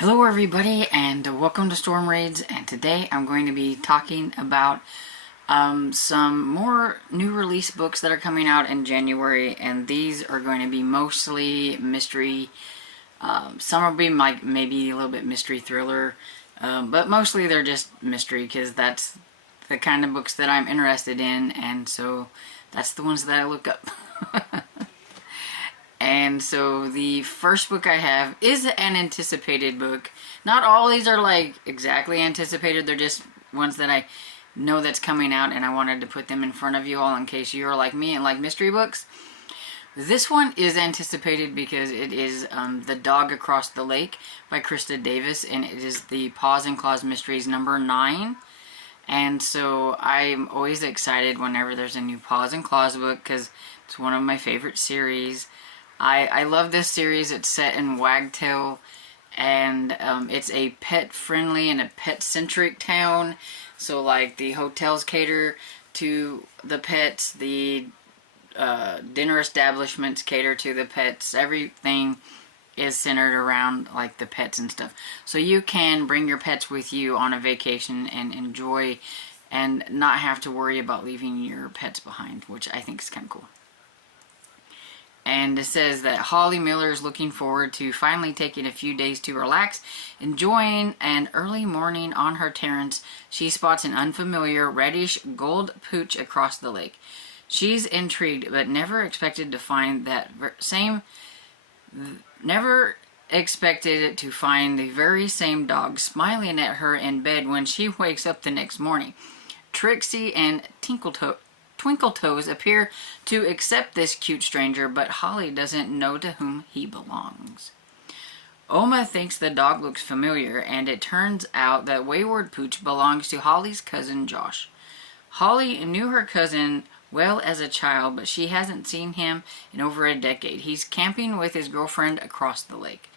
Hello everybody and welcome to Storm Raids, and today I'm going to be talking about some more new release books that are coming out in January, and these are going to be mostly mystery. Some will be like maybe a little bit mystery thriller, but mostly they're just mystery because that's the kind of books that I'm interested in, and so that's the ones that I look up. And so the first book I have is an anticipated book. Not all these are like exactly anticipated. They're just ones that I know that's coming out, and I wanted to put them in front of you all in case you're like me and like mystery books. This one is anticipated because it is The Dog Across the Lake by Krista Davis, and it is the Paws and Claws Mysteries number 9. And so I'm always excited whenever there's a new Paws and Claws book because it's one of my favorite series. I love this series. It's set in Wagtail, and it's a pet-friendly and a pet-centric town. So, like, the hotels cater to the pets, the dinner establishments cater to the pets. Everything is centered around, like, the pets and stuff. So you can bring your pets with you on a vacation and enjoy and not have to worry about leaving your pets behind, which I think is kind of cool. And it says that Holly Miller is looking forward to finally taking a few days to relax. Enjoying an early morning on her terrace, she spots an unfamiliar reddish gold pooch across the lake. She's intrigued, but never expected to find the very same dog smiling at her in bed when she wakes up the next morning. Trixie and Twinkle Toes appear to accept this cute stranger, but Holly doesn't know to whom he belongs. Oma thinks the dog looks familiar, and it turns out that Wayward Pooch belongs to Holly's cousin Josh. Holly knew her cousin well as a child, but she hasn't seen him in over a decade. He's camping with his girlfriend across the lake.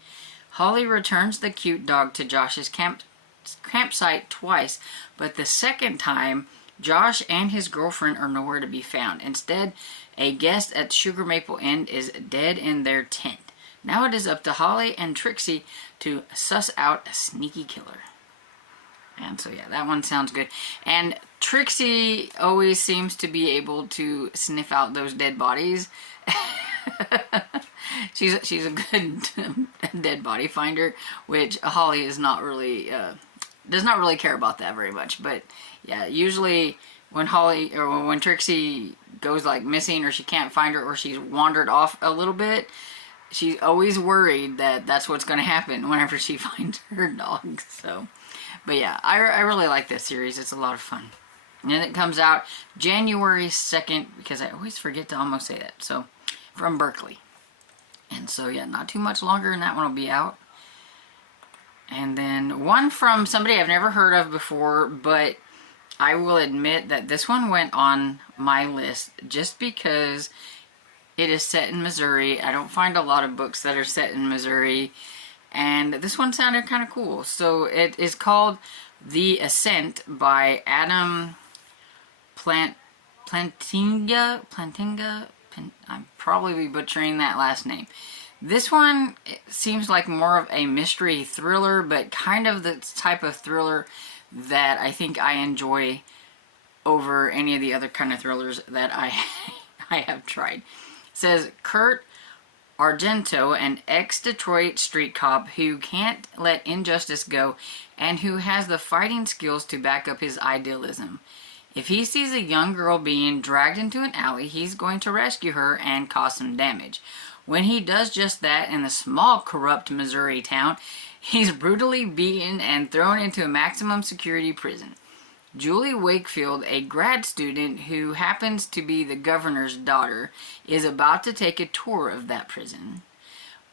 Holly returns the cute dog to Josh's campsite twice, but the second time Josh and his girlfriend are nowhere to be found. Instead, a guest at Sugar Maple Inn is dead in their tent. Now it is up to Holly and Trixie to suss out a sneaky killer. And so yeah, that one sounds good. And Trixie always seems to be able to sniff out those dead bodies. she's a good dead body finder, which Holly is not really does not really care about that very much. But yeah, usually when when Trixie goes like missing, or she can't find her, or she's wandered off a little bit, she's always worried that that's what's going to happen whenever she finds her dog. So, but yeah, I really like this series. It's a lot of fun. And it comes out January 2nd, because I always forget to almost say that. So, from Berkeley. And so yeah, not too much longer and that one will be out. And then one from somebody I've never heard of before, but I will admit that this one went on my list just because it is set in Missouri. I don't find a lot of books that are set in Missouri, and this one sounded kind of cool. So it is called The Ascent by Adam Plantinga. I'm probably butchering that last name. This one seems like more of a mystery thriller, but kind of the type of thriller that I think I enjoy over any of the other kind of thrillers that I have tried. It says Kurt Argento, an ex-Detroit street cop who can't let injustice go and who has the fighting skills to back up his idealism. If he sees a young girl being dragged into an alley, he's going to rescue her and cause some damage. When he does just that in the small, corrupt Missouri town, he's brutally beaten and thrown into a maximum security prison. Julie Wakefield, a grad student who happens to be the governor's daughter, is about to take a tour of that prison.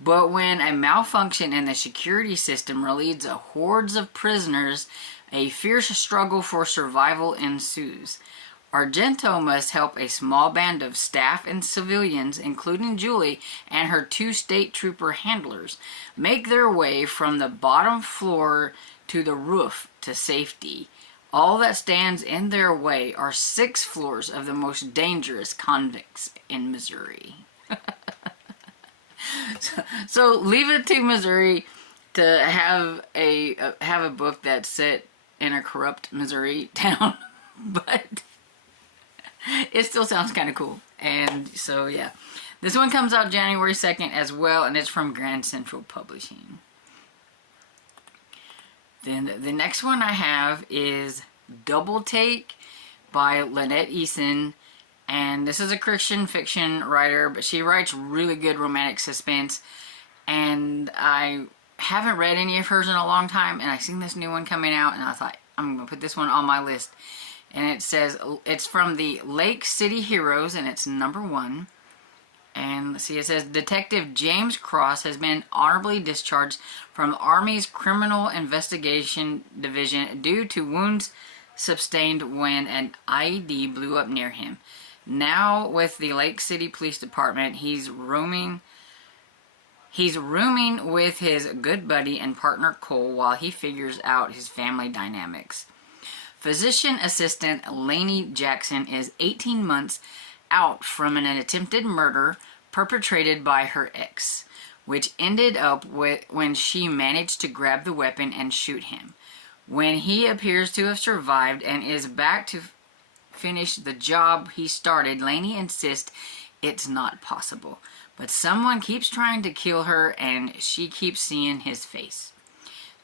But when a malfunction in the security system releases hordes of prisoners, a fierce struggle for survival ensues. Argento must help a small band of staff and civilians, including Julie and her 2 state trooper handlers, make their way from the bottom floor to the roof to safety. All that stands in their way are 6 floors of the most dangerous convicts in Missouri. So leave it to Missouri to have a book that's set in a corrupt Missouri town, but it still sounds kind of cool. And so yeah, this one comes out January 2nd as well, and it's from Grand Central Publishing. Then the next one I have is Double Take by Lynette Eason. And this is a Christian fiction writer, but she writes really good romantic suspense. And I haven't read any of hers in a long time, and I seen this new one coming out, and I thought, I'm going to put this one on my list. And it says, it's from the Lake City Heroes, and it's #1. And let's see, it says, Detective James Cross has been honorably discharged from the Army's Criminal Investigation Division due to wounds sustained when an IED blew up near him. Now with the Lake City Police Department, he's rooming with his good buddy and partner Cole while he figures out his family dynamics. Physician assistant Lainey Jackson is 18 months out from an attempted murder perpetrated by her ex, which ended up when she managed to grab the weapon and shoot him. When he appears to have survived and is back to finish the job he started, Lainey insists it's not possible. But someone keeps trying to kill her, and she keeps seeing his face.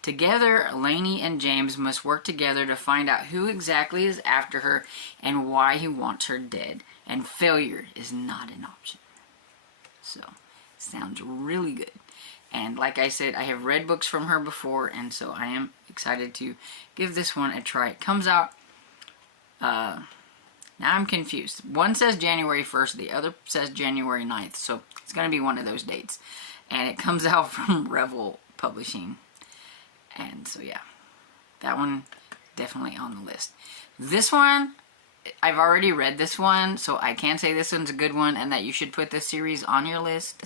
Together, Lainey and James must work together to find out who exactly is after her and why he wants her dead. And failure is not an option. So, sounds really good. And like I said, I have read books from her before, and so I am excited to give this one a try. It comes out, now I'm confused. One says January 1st, the other says January 9th, so it's going to be one of those dates. And it comes out from Revel Publishing. And so yeah, that one definitely on the list. This one, I've already read this one, so I can say this one's a good one and that you should put this series on your list.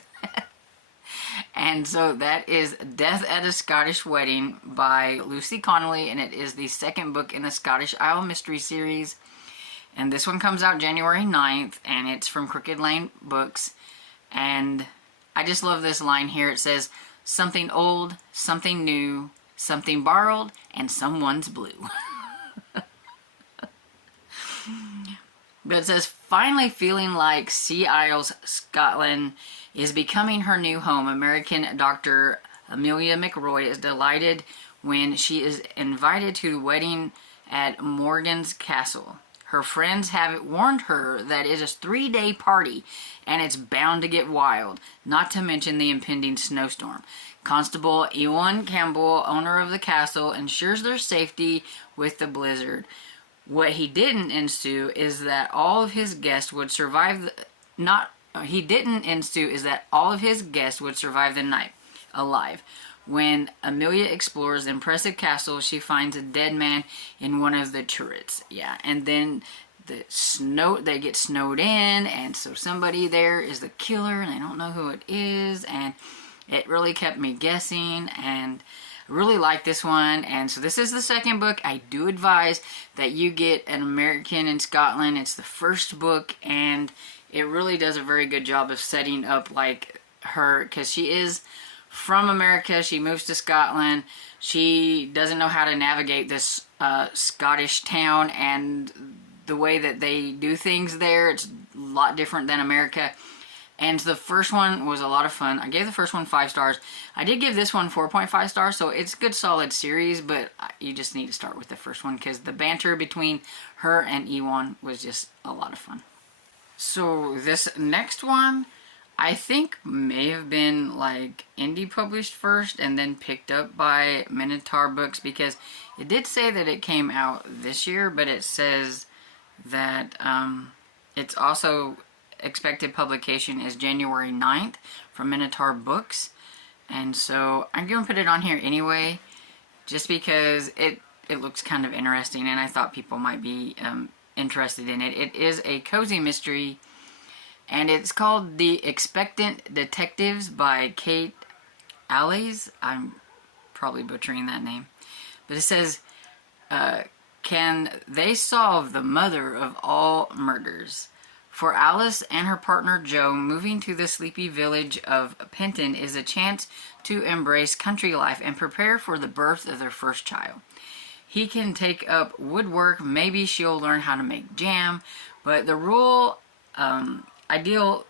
And so that is Death at a Scottish Wedding by Lucy Connolly, and it is the second book in the Scottish Isle Mystery series. And this one comes out January 9th, and it's from Crooked Lane Books. And I just love this line here. It says, something old, something new, something borrowed, and someone's blue. But it says, finally feeling like Sea Isles, Scotland is becoming her new home, American Dr. Amelia McRoy is delighted when she is invited to the wedding at Morgan's Castle. Her friends have warned her that it is a 3-day party and it's bound to get wild, not to mention the impending snowstorm. Constable Ewan Campbell, owner of the castle, ensures their safety with the blizzard. What he didn't ensue is that all of his guests would survive the night alive. When Amelia explores the impressive castle, she finds a dead man in one of the turrets. Yeah, and then they get snowed in, and so somebody there is the killer, and they don't know who it is, and it really kept me guessing, and I really like this one. And so this is the second book. I do advise that you get An American in Scotland. It's the first book, and it really does a very good job of setting up like her, because she is from America. She moves to Scotland. She doesn't know how to navigate this Scottish town, and the way that they do things there, it's a lot different than America. And the first one was a lot of fun. I gave the first one 5 stars. I did give this one 4.5 stars, so it's a good solid series, but you just need to start with the first one because the banter between her and Ewan was just a lot of fun. So this next one, I think may have been like indie published first and then picked up by Minotaur Books, because it did say that it came out this year, but it says that it's also expected publication is January 9th from Minotaur Books. And so I'm going to put it on here anyway, just because it looks kind of interesting and I thought people might be interested in it. It is a cozy mystery, and it's called The Expectant Detectives by Kate Allays. I'm probably butchering that name. But it says, can they solve the mother of all murders? For Alice and her partner Joe, moving to the sleepy village of Penton is a chance to embrace country life and prepare for the birth of their first child. He can take up woodwork, maybe she'll learn how to make jam, but the rural ideal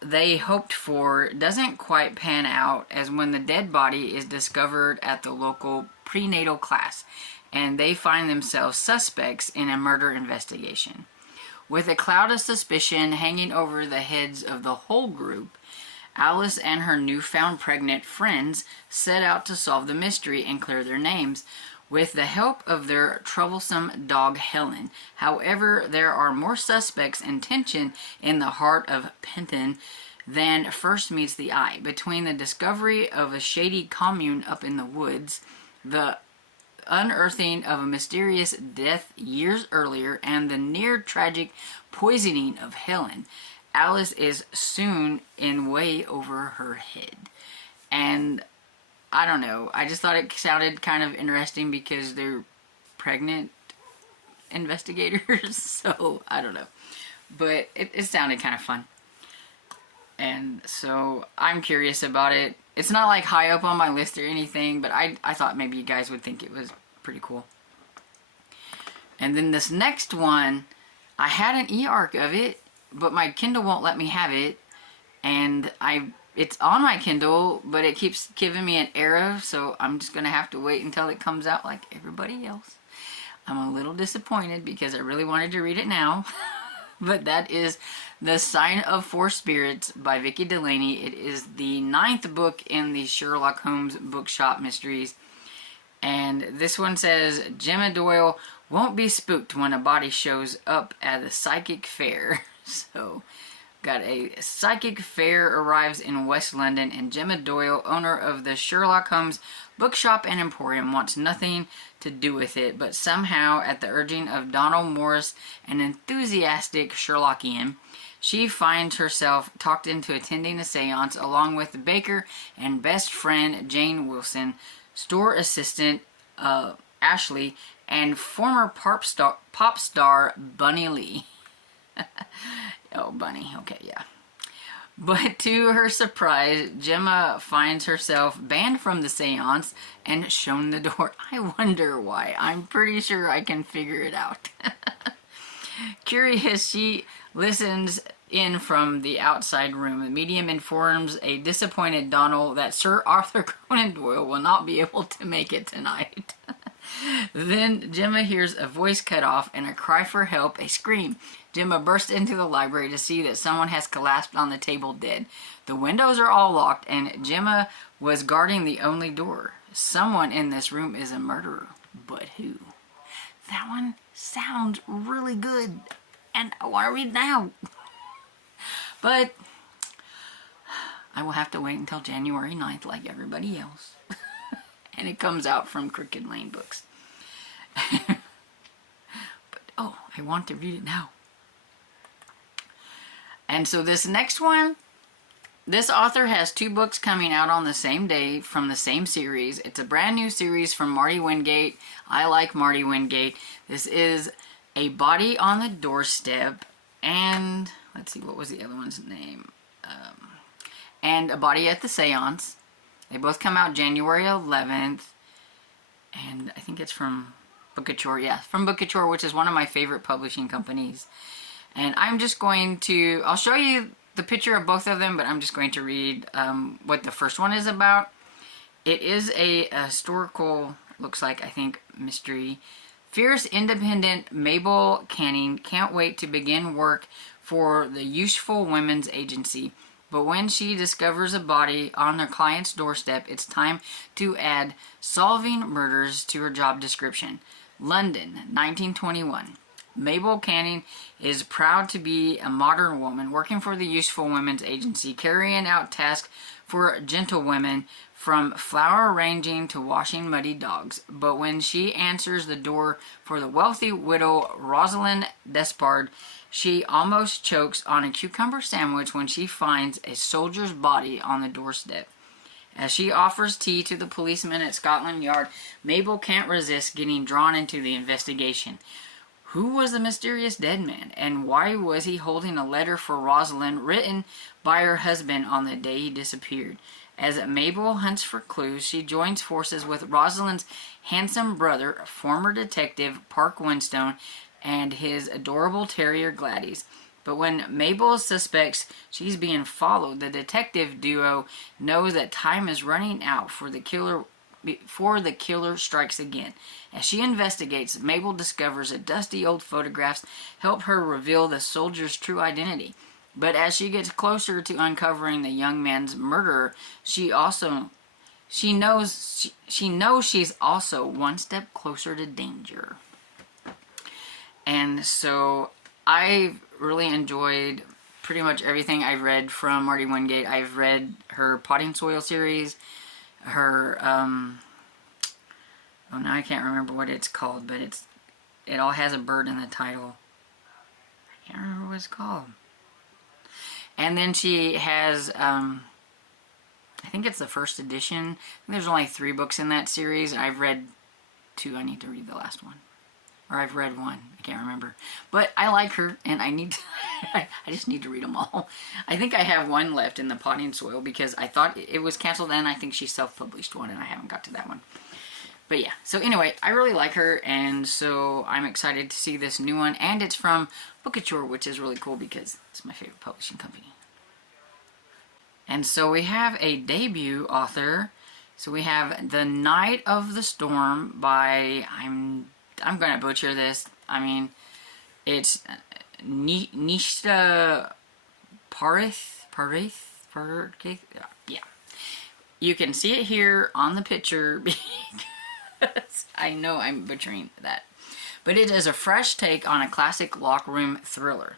they hoped for doesn't quite pan out, as when the dead body is discovered at the local prenatal class and they find themselves suspects in a murder investigation. With a cloud of suspicion hanging over the heads of the whole group, Alice and her newfound pregnant friends set out to solve the mystery and clear their names with the help of their troublesome dog Helen. However, there are more suspects and tension in the heart of Penton than first meets the eye. Between the discovery of a shady commune up in the woods, the unearthing of a mysterious death years earlier, and the near tragic poisoning of Helen, Alice is soon in way over her head. And I don't know, I just thought it sounded kind of interesting because they're pregnant investigators, so I don't know. But it sounded kind of fun. And so I'm curious about it. It's not like high up on my list or anything, but I thought maybe you guys would think it was pretty cool. And then this next one, I had an e-arc of it, but my Kindle won't let me have it. And it's on my Kindle, but it keeps giving me an error, so I'm just going to have to wait until it comes out like everybody else. I'm a little disappointed because I really wanted to read it now. But that is The Sign of Four Spirits by Vicki Delaney. It is the 9th book in the Sherlock Holmes bookshop mysteries. And this one says, Gemma Doyle won't be spooked when a body shows up at a psychic fair. So, got a psychic fair arrives in West London, and Gemma Doyle, owner of the Sherlock Holmes bookshop and emporium, wants nothing to do with it, but somehow, at the urging of Donald Morris, an enthusiastic Sherlockian, she finds herself talked into attending a seance along with the baker and best friend Jane Wilson, store assistant Ashley, and former pop star Bunny Lee. Oh, Bunny, okay, yeah. But to her surprise, Gemma finds herself banned from the seance and shown the door. I wonder why. I'm pretty sure I can figure it out. Curious, she listens in from the outside room. The medium informs a disappointed Donald that Sir Arthur Conan Doyle will not be able to make it tonight. Then Gemma hears a voice cut off and a cry for help, a scream. Gemma bursts into the library to see that someone has collapsed on the table dead. The windows are all locked, and Gemma was guarding the only door. Someone in this room is a murderer, but who? That one sounds really good, and I want to read now. But I will have to wait until January 9th like everybody else. And it comes out from Crooked Lane Books. But, oh, I want to read it now. And so this next one, this author has 2 books coming out on the same day from the same series. It's a brand new series from Marty Wingate. I like Marty Wingate. This is A Body on the Doorstep, and let's see, what was the other one's name? And A Body at the Seance. They both come out January 11th, and I think it's from Bookachor. Yeah, from Bookachor, which is one of my favorite publishing companies. And I'm just going to, I'll show you the picture of both of them, but I'm just going to read what the first one is about. It is a historical, looks like, I think, mystery. Fierce, independent Mabel Canning can't wait to begin work for the Useful Women's Agency. But when she discovers a body on her client's doorstep, it's time to add solving murders to her job description. London, 1921. Mabel Canning is proud to be a modern woman working for the Useful Women's Agency, carrying out tasks for gentlewomen from flower arranging to washing muddy dogs. But when she answers the door for the wealthy widow Rosalind Despard, she almost chokes on a cucumber sandwich when she finds a soldier's body on the doorstep. As she offers tea to the policeman at Scotland Yard, Mabel can't resist getting drawn into the investigation. Who was the mysterious dead man, and why was he holding a letter for Rosalind written by her husband on the day he disappeared? As Mabel hunts for clues, she joins forces with Rosalind's handsome brother, former detective Park Winstone, and his adorable terrier Gladys. But when Mabel suspects she's being followed, the detective duo knows that time is running out for the killer before the killer strikes again. As she investigates, Mabel discovers that dusty old photographs help her reveal the soldier's true identity. But as she gets closer to uncovering the young man's murderer, she knows she's also one step closer to danger. And so I've really enjoyed pretty much everything I've read from Marty Wingate. I've read her Potting Soil series, her oh, now I can't remember what it's called, but it all has a bird in the title. I can't remember what it's called. And then she has I think it's the first edition. There's only 3 books in that series. I've read 2. I need to read the last one. Or I've read 1. I can't remember. But I like her, and I need to I just need to read them all. I think I have 1 left in the Potting Soil because I thought it was canceled, and I think she self-published one, and I haven't got to that one. But yeah, so anyway, I really like her, and so I'm excited to see this new one, and it's from Bookachore, which is really cool because it's my favorite publishing company. And so we have a debut author. So we have The Night of the Storm by, I'm going to butcher this. I mean, it's Nishta Parith, yeah. You can see it here on the picture because I know I'm butchering that. But it is a fresh take on a classic locker room thriller.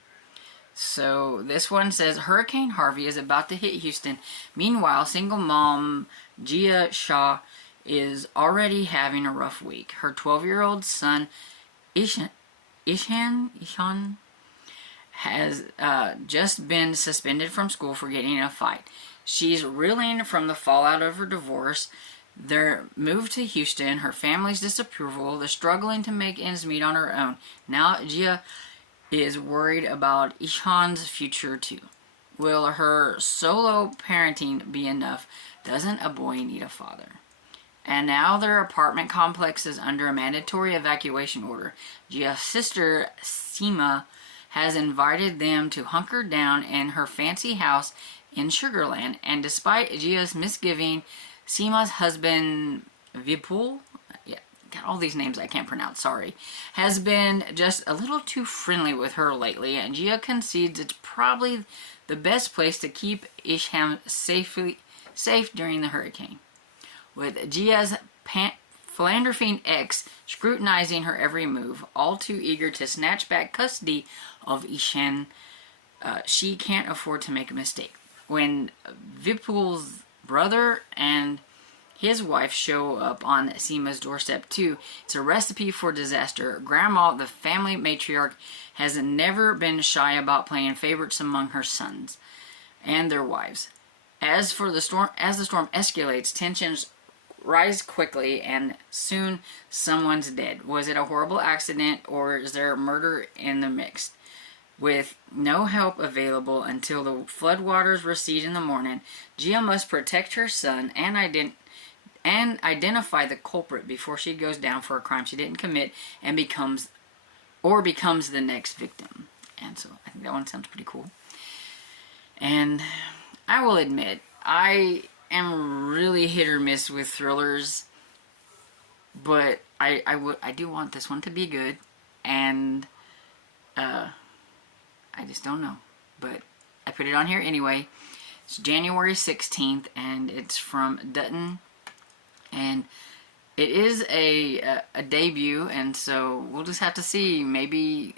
So this one says, Hurricane Harvey is about to hit Houston. Meanwhile, single mom Gia Shaw is already having a rough week. Her 12-year-old son, Ishan has just been suspended from school for getting in a fight. She's reeling from the fallout of her divorce, their move to Houston, her family's disapproval, the struggling to make ends meet on her own. Now Gia is worried about Ishan's future too. Will her solo parenting be enough? Doesn't a boy need a father? And now their apartment complex is under a mandatory evacuation order. Gia's sister, Seema, has invited them to hunker down in her fancy house in Sugarland. And despite Gia's misgiving, Seema's husband, Vipul, got all these names I can't pronounce, sorry, has been just a little too friendly with her lately, and Gia concedes it's probably the best place to keep Isham safe during the hurricane. With Gia's philandering ex scrutinizing her every move, all too eager to snatch back custody of Ishan, she can't afford to make a mistake. When Vipul's brother and his wife show up on Seema's doorstep too, it's a recipe for disaster. Grandma, the family matriarch, has never been shy about playing favorites among her sons and their wives. As the storm escalates, tensions rise quickly, and soon someone's dead. Was it a horrible accident, or is there murder in the mix? With no help available until the floodwaters recede in the morning, Gia must protect her son and identify the culprit before she goes down for a crime she didn't commit and becomes the next victim. And so I think that one sounds pretty cool. And I will admit, I am really hit or miss with thrillers, but I do want this one to be good, and I just don't know. But I put it on here anyway. It's January 16th, and it's from Dutton. And it is a debut, and so we'll just have to see. Maybe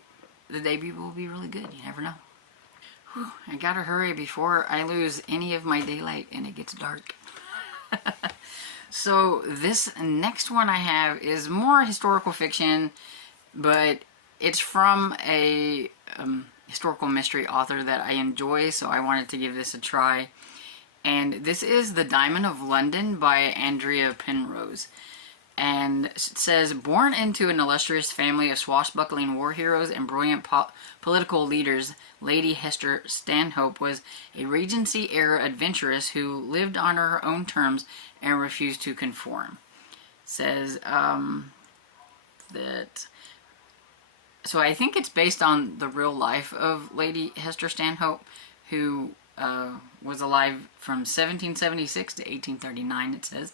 the debut will be really good. You never know. Whew, I gotta hurry before I lose any of my daylight and it gets dark. So this next one I have is more historical fiction, but it's from a historical mystery author that I enjoy, so I wanted to give this a try. And this is The Diamond of London by Andrea Penrose. And it says, born into an illustrious family of swashbuckling war heroes and brilliant political leaders, Lady Hester Stanhope was a Regency-era adventuress who lived on her own terms and refused to conform. It says that... So I think it's based on the real life of Lady Hester Stanhope, who was alive from 1776 to 1839, it says.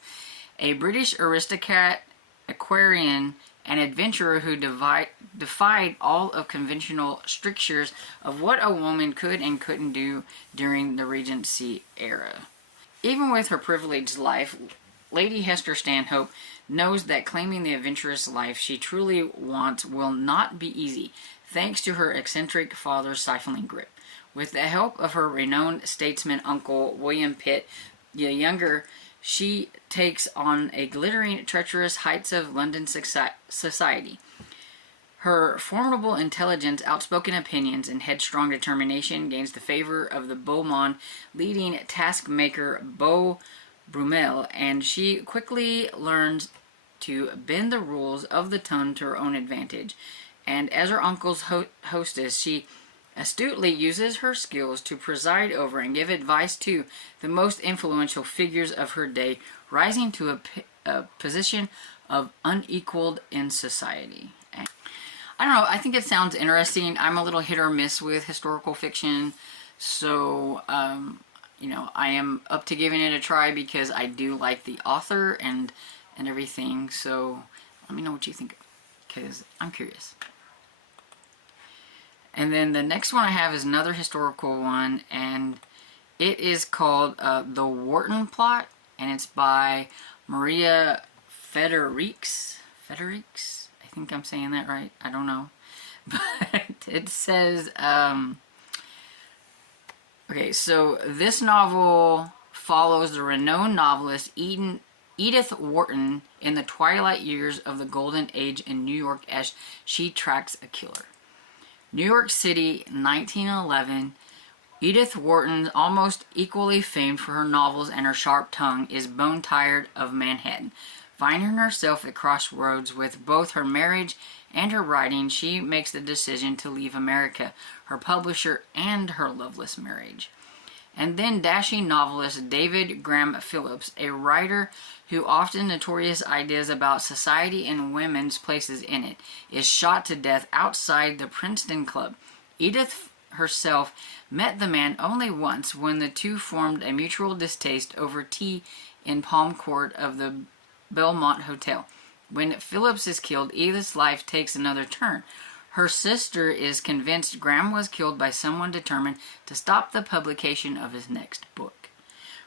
A British aristocrat, Aquarian, and adventurer who defied all of conventional strictures of what a woman could and couldn't do during the Regency era. Even with her privileged life, Lady Hester Stanhope knows that claiming the adventurous life she truly wants will not be easy, thanks to her eccentric father's stifling grip. With the help of her renowned statesman uncle, William Pitt the Younger, she takes on a glittering, treacherous heights of London society. Her formidable intelligence, outspoken opinions, and headstrong determination gains the favor of the Beaumont leading taskmaker Beau Brummel, and she quickly learns to bend the rules of the ton to her own advantage. And as her uncle's hostess, she astutely uses her skills to preside over and give advice to the most influential figures of her day, rising to a position of unequaled in society. And I don't know, I think it sounds interesting. I'm a little hit or miss with historical fiction, so you know, I am up to giving it a try because I do like the author and everything. So let me know what you think, because I'm curious. And then the next one I have is another historical one, and it is called The Wharton Plot, and it's by Maria Federiks. Federiks? I think I'm saying that right. I don't know. But it says, okay, so this novel follows the renowned novelist Edith Wharton in the twilight years of the Golden Age in New York as she tracks a killer. New York City, 1911. Edith Wharton, almost equally famed for her novels and her sharp tongue, is bone-tired of Manhattan. Finding herself at crossroads with both her marriage and her writing, she makes the decision to leave America, her publisher, and her loveless marriage. And then dashing novelist David Graham Phillips, a writer who often notorious ideas about society and women's places in it, is shot to death outside the Princeton Club. Edith herself met the man only once when the two formed a mutual distaste over tea in Palm Court of the Belmont Hotel. When Phillips is killed, Edith's life takes another turn. Her sister is convinced Graham was killed by someone determined to stop the publication of his next book,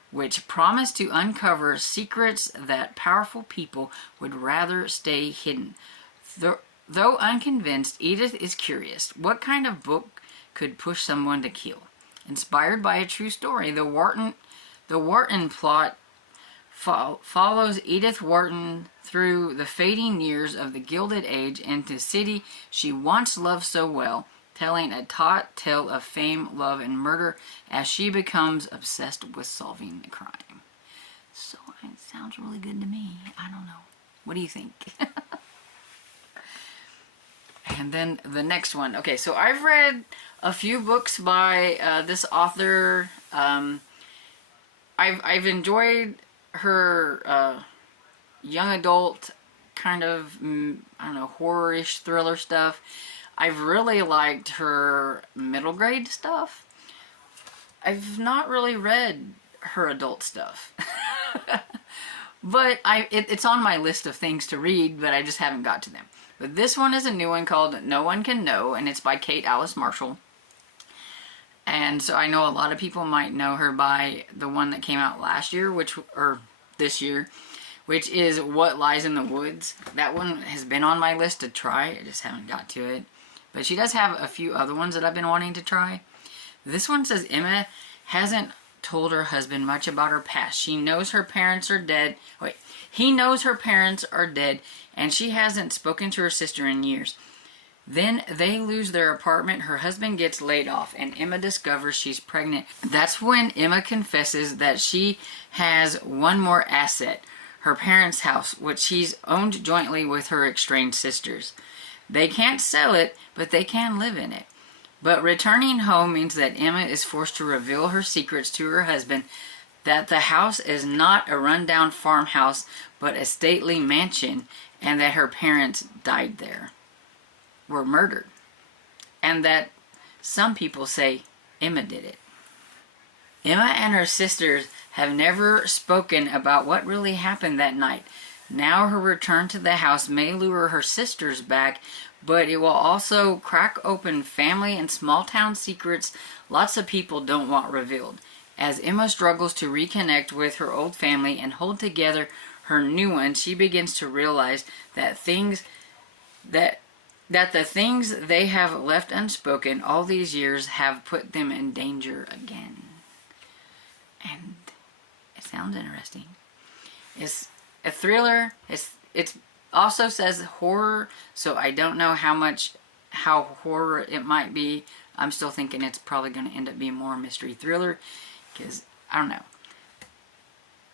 which promised to uncover secrets that powerful people would rather stay hidden. Though unconvinced, Edith is curious. What kind of book could push someone to kill? Inspired by a true story, the Wharton Plot follows Edith Wharton through the fading years of the Gilded Age into city she once loved so well, telling a taut tale of fame, love, and murder as she becomes obsessed with solving the crime. So it sounds really good to me. I don't know. What do you think? And then the next one. Okay, so I've read a few books by this author. I've enjoyed her young adult kind of, I don't know, horror-ish thriller stuff. I've really liked her middle grade stuff. I've not really read her adult stuff. But it's on my list of things to read, but I just haven't got to them. But this one is a new one called No One Can Know, and it's by Kate Alice Marshall. And so I know a lot of people might know her by the one that came out last year, or this year, which is What Lies in the Woods. That one has been on my list to try. I just haven't got to it. But she does have a few other ones that I've been wanting to try. This one says Emma hasn't told her husband much about her past. She knows her parents are dead. He knows her parents are dead, and she hasn't spoken to her sister in years. Then they lose their apartment, her husband gets laid off, and Emma discovers she's pregnant. That's when Emma confesses that she has one more asset, her parents' house, which she's owned jointly with her estranged sisters. They can't sell it, but they can live in it. But returning home means that Emma is forced to reveal her secrets to her husband, that the house is not a rundown farmhouse, but a stately mansion, and that her parents died there, were murdered, and that some people say Emma did it. Emma and her sisters have never spoken about what really happened that night. Now her return to the house may lure her sisters back, but it will also crack open family and small town secrets lots of people don't want revealed. As Emma struggles to reconnect with her old family and hold together her new one, she begins to realize that the things they have left unspoken all these years have put them in danger again. And it sounds interesting. It's a thriller. It also says horror, so I don't know how horror it might be. I'm still thinking it's probably going to end up being more mystery thriller, because I don't know.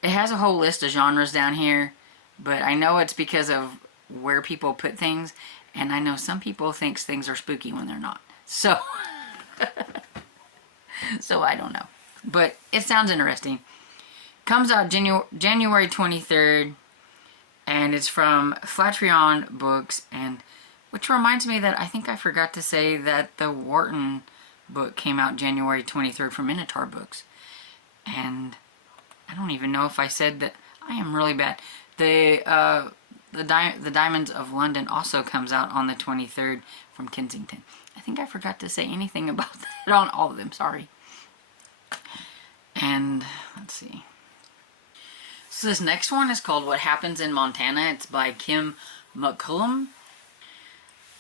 It has a whole list of genres down here, but I know it's because of where people put things, and I know some people think things are spooky when they're not. So, so I don't know. But it sounds interesting. Comes out January 23rd, and it's from Flatrion Books, and which reminds me that I think I forgot to say that the Wharton book came out January 23rd from Minotaur Books. And I don't even know if I said that. I am really bad. The Diamonds of London also comes out on the 23rd from Kensington. I think I forgot to say anything about that on all of them. Sorry. And let's see. So this next one is called What Happens in Montana. It's by Kim McCullum.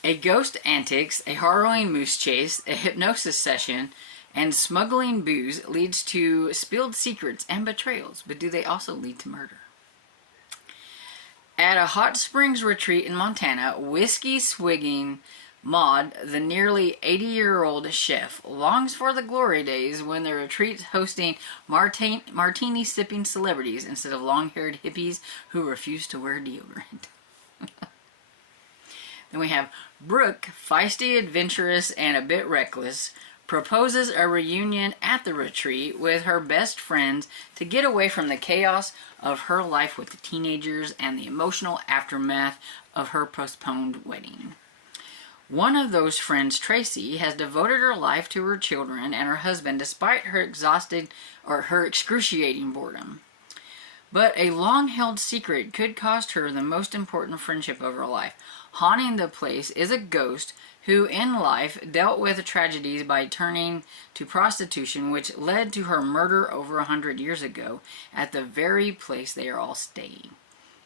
A ghost antics, a harrowing moose chase, a hypnosis session, and smuggling booze leads to spilled secrets and betrayals, but do they also lead to murder? At a hot springs retreat in Montana, whiskey-swigging Maud, the nearly 80-year-old chef, longs for the glory days when the retreat's hosting martini-sipping celebrities instead of long-haired hippies who refuse to wear deodorant. Then we have Brooke, feisty, adventurous, and a bit reckless, proposes a reunion at the retreat with her best friends to get away from the chaos of her life with the teenagers and the emotional aftermath of her postponed wedding. One of those friends, Tracy, has devoted her life to her children and her husband despite her excruciating boredom. But a long-held secret could cost her the most important friendship of her life. Haunting the place is a ghost who in life dealt with tragedies by turning to prostitution, which led to her murder over 100 years ago at the very place they are all staying.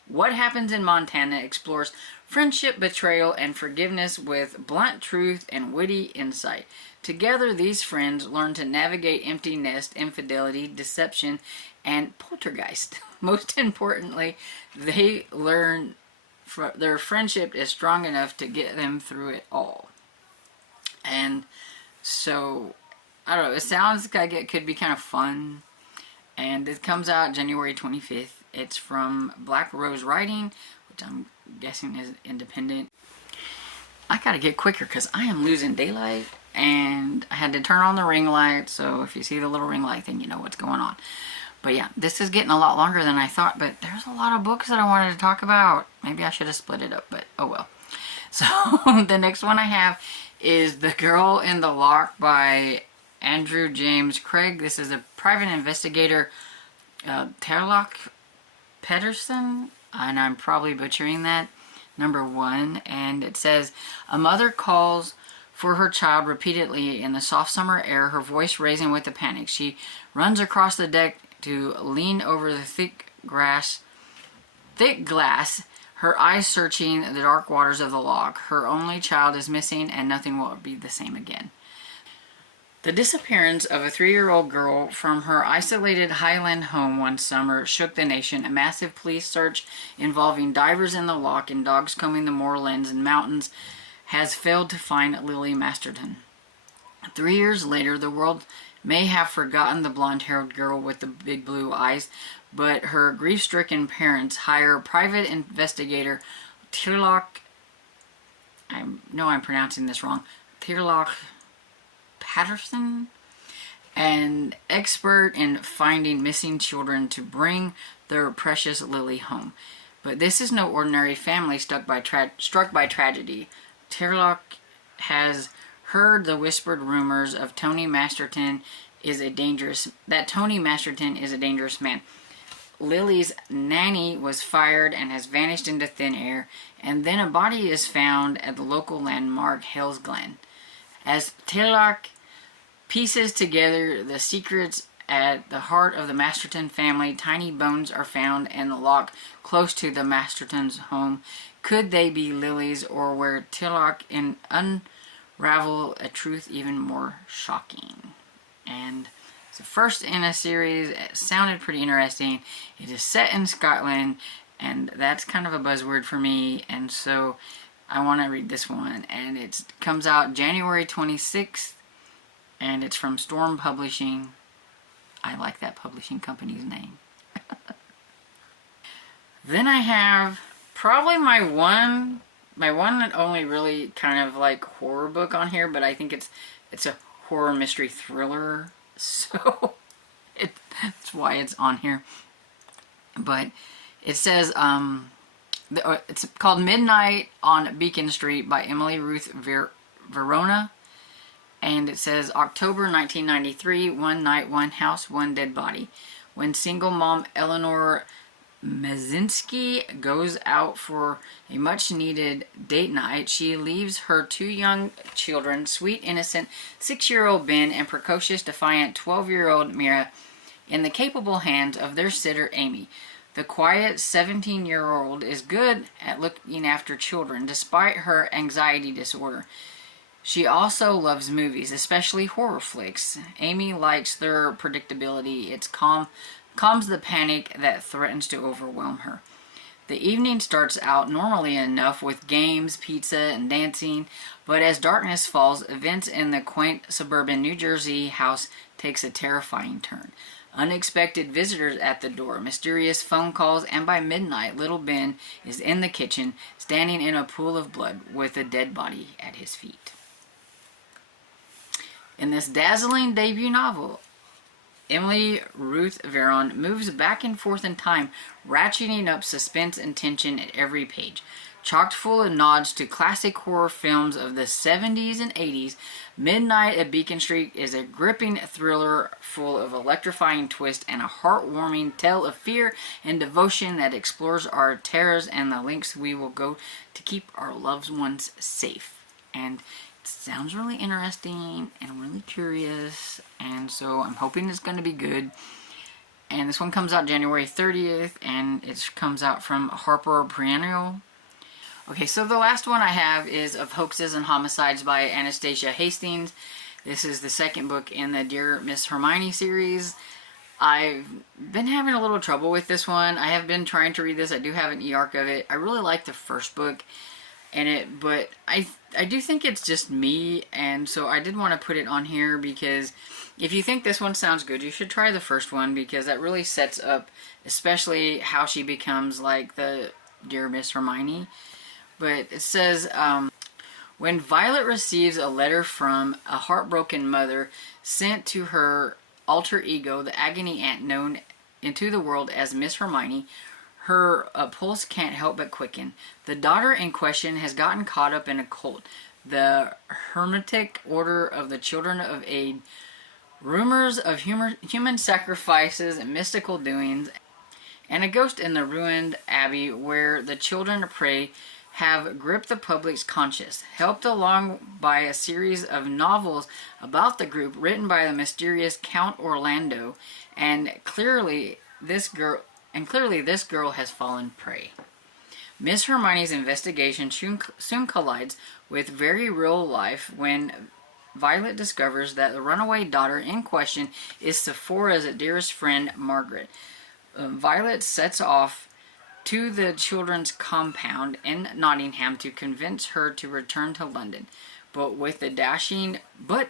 What Happens in Montana explores friendship, betrayal, and forgiveness with blunt truth and witty insight. Together, these friends learn to navigate empty nest, infidelity, deception, and poltergeist. Most importantly, they learn their friendship is strong enough to get them through it all. And so, I don't know, it sounds like it could be kind of fun. And it comes out January 25th. It's from Black Rose Writing, which I'm guessing is independent. I gotta get quicker because I am losing daylight, and I had to turn on the ring light, so if you see the little ring light thing, you know what's going on. But yeah, this is getting a lot longer than I thought, but there's a lot of books that I wanted to talk about. Maybe I should have split it up, but oh well. So the next one I have is The Girl in the Lock by Andrew James Craig. This is a private investigator, Terlock Pedersen, and I'm probably butchering that, #1, and it says, a mother calls for her child repeatedly in the soft summer air, her voice raising with a panic. She runs across the deck to lean over the thick glass, her eyes searching the dark waters of the loch. Her only child is missing and nothing will be the same again. The disappearance of a 3-year-old girl from her isolated Highland home one summer shook the nation. A massive police search involving divers in the loch and dogs combing the moorlands and mountains has failed to find Lily Masterton. 3 years later, the world may have forgotten the blonde-haired girl with the big blue eyes, but her grief-stricken parents hire private investigator Tirlock, I know I'm pronouncing this wrong, Tirlock Patterson, an expert in finding missing children, to bring their precious Lily home. But this is no ordinary family struck by tragedy. Tirlock has heard the whispered rumors of Tony Masterton is a dangerous man. Lily's nanny was fired and has vanished into thin air, and then a body is found at the local landmark Hell's Glen. As Tirlock pieces together the secrets at the heart of the Masterton family, tiny bones are found in the lock close to the Masterton's home. Could they be Lily's, or where Tirlock unravel a truth even more shocking? And it's the first in a series. It sounded pretty interesting. It is set in Scotland, and that's kind of a buzzword for me, and so I want to read this one. And it comes out January 26th, and it's from Storm Publishing. I like that publishing company's name. Then I have probably my one and only really kind of like horror book on here, but I think it's a horror mystery thriller, so that's why it's on here. But it says it's called Midnight on Beacon Street by Emily Ruth Verona, and it says October 1993, one night, one house, one dead body. When single mom Eleanor Mazinski goes out for a much-needed date night, she leaves her 2 young children, sweet, innocent 6-year-old Ben and precocious, defiant 12-year-old Mira, in the capable hands of their sitter Amy. The quiet 17-year-old is good at looking after children, despite her anxiety disorder. She also loves movies, especially horror flicks. Amy likes their predictability. It's calms the panic that threatens to overwhelm her. The evening starts out normally enough with games, pizza, and dancing, but as darkness falls, events in the quaint suburban New Jersey house takes a terrifying turn. Unexpected visitors at the door, mysterious phone calls, and by midnight, little Ben is in the kitchen, standing in a pool of blood with a dead body at his feet. In this dazzling debut novel, Emily Ruth Veron moves back and forth in time, ratcheting up suspense and tension at every page. Chocked full of nods to classic horror films of the 70s and 80s, Midnight at Beacon Street is a gripping thriller full of electrifying twists and a heartwarming tale of fear and devotion that explores our terrors and the lengths we will go to keep our loved ones safe. And it sounds really interesting and really curious, and so I'm hoping it's going to be good. And this one comes out January 30th, and it comes out from Harper Perennial. Okay, so the last one I have is of Hoaxes and Homicides by Anastasia Hastings. This is the second book in the Dear Miss Hermione series. I've been having a little trouble with this one. I have been trying to read this. I do have an e-arc of it. I really like the first book in it, but I do think it's just me, and so I did want to put it on here because if you think this one sounds good, you should try the first one, because that really sets up especially how she becomes like the Dear Miss Hermione. But it says, when Violet receives a letter from a heartbroken mother sent to her alter ego, the agony aunt known into the world as Miss Hermione, her pulse can't help but quicken. The daughter in question has gotten caught up in a cult, the Hermetic Order of the Children of Aid. Rumors of human sacrifices and mystical doings, and a ghost in the ruined abbey where the children pray, have gripped the public's conscience, helped along by a series of novels about the group written by the mysterious Count Orlando, and clearly this girl has fallen prey. Miss Hermione's investigation soon collides with very real life when Violet discovers that the runaway daughter in question is Sephora's dearest friend, Margaret. Violet sets off to the children's compound in Nottingham to convince her to return to London, but with the dashing but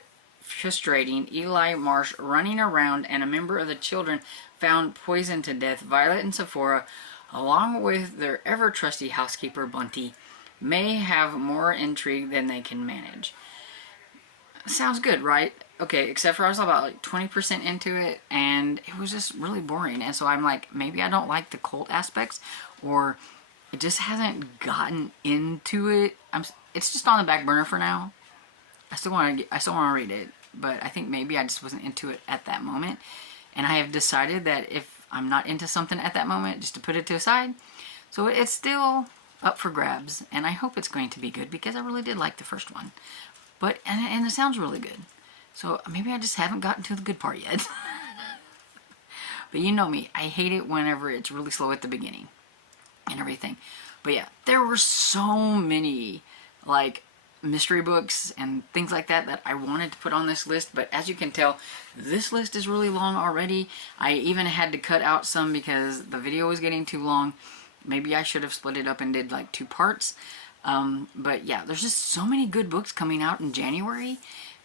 frustrating Eli Marsh running around, and a member of the children found poisoned to death, Violet and Sephora, along with their ever-trusty housekeeper Bunty, may have more intrigue than they can manage. Sounds good, right? Okay, except for I was about like 20% into it, and it was just really boring. And so I'm like, maybe I don't like the cult aspects, or it just hasn't gotten into it. It's just on the back burner for now. I still want to read it, but I think maybe I just wasn't into it at that moment. And I have decided that if I'm not into something at that moment, just to put it to the side. So it's still up for grabs, and I hope it's going to be good because I really did like the first one. But, and it sounds really good. So maybe I just haven't gotten to the good part yet. But you know me, I hate it whenever it's really slow at the beginning and everything. But yeah, there were so many like mystery books and things like that that I wanted to put on this list. But as you can tell, this list is really long already. I even had to cut out some because the video was getting too long. Maybe I should have split it up and did like 2 parts. But yeah, there's just so many good books coming out in January,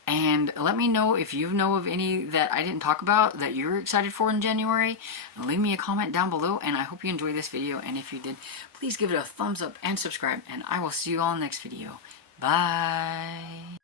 and let me know if you know of any that I didn't talk about that you're excited for in January. Leave me a comment down below, and I hope you enjoyed this video, and if you did, please give it a thumbs up and subscribe, and I will see you all in the next video. Bye!